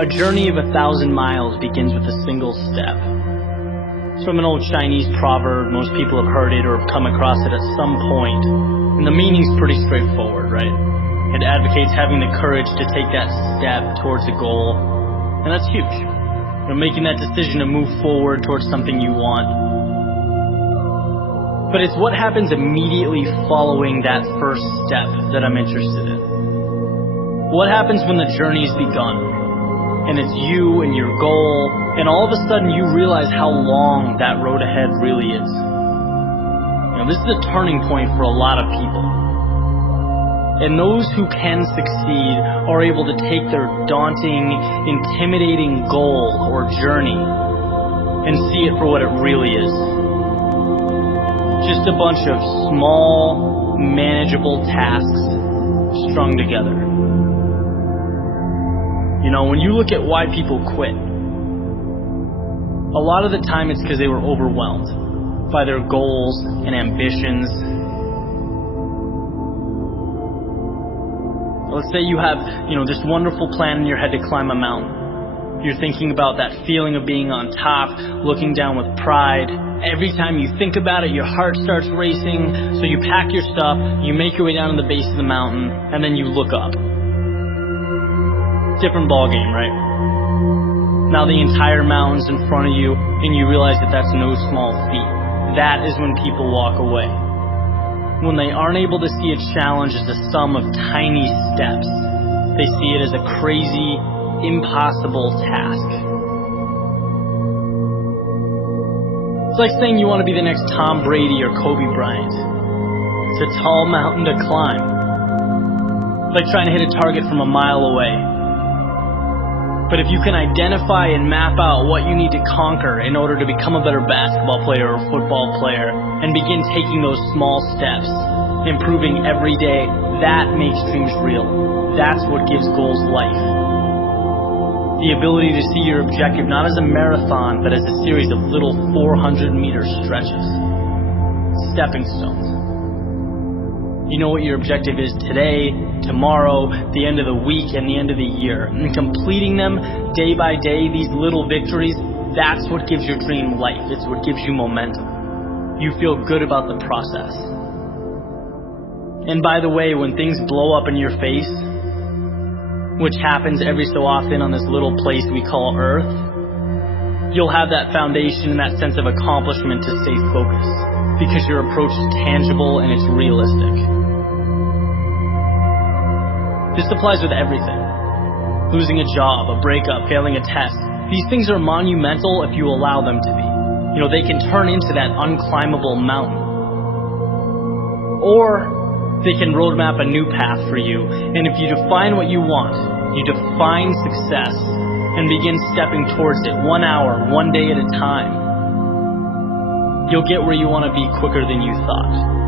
A journey of 1,000 miles begins with a single step. It's from an old Chinese proverb. Most people have heard it or have come across it at some point. And the meaning's pretty straightforward, right? It advocates having the courage to take that step towards a goal. And that's huge. Making that decision to move forward towards something you want. But it's what happens immediately following that first step that I'm interested in. What happens when the journey's begun, and it's you and your goal, and all of a sudden you realize how long that road ahead really is. This is a turning point for a lot of people. And those who can succeed are able to take their daunting, intimidating goal or journey and see it for what it really is. Just a bunch of small, manageable tasks strung together. When you look at why people quit, a lot of the time it's because they were overwhelmed by their goals and ambitions. Let's say you have, this wonderful plan in your head to climb a mountain. You're thinking about that feeling of being on top, looking down with pride. Every time you think about it, your heart starts racing. So you pack your stuff, you make your way down to the base of the mountain, and then you look up. Different ball game, right? Now the entire mountain's in front of you, and you realize that that's no small feat. That is when people walk away. When they aren't able to see a challenge as a sum of tiny steps, they see it as a crazy, impossible task. It's like saying you want to be the next Tom Brady or Kobe Bryant. It's a tall mountain to climb. It's like trying to hit a target from a mile away. But if you can identify and map out what you need to conquer in order to become a better basketball player or football player and begin taking those small steps, improving every day, that makes dreams real. That's what gives goals life. The ability to see your objective not as a marathon, but as a series of little 400-meter stretches. Stepping stones. You know what your objective is today, tomorrow, the end of the week, and the end of the year. And completing them day by day, these little victories, that's what gives your dream life. It's what gives you momentum. You feel good about the process. And by the way, when things blow up in your face, which happens every so often on this little place we call Earth, you'll have that foundation and that sense of accomplishment to stay focused, because your approach is tangible and it's realistic. This applies with everything. Losing a job, a breakup, failing a test. These things are monumental if you allow them to be. They can turn into that unclimbable mountain. Or they can roadmap a new path for you. And if you define what you want, you define success and begin stepping towards it 1 hour, 1 day at a time, you'll get where you want to be quicker than you thought.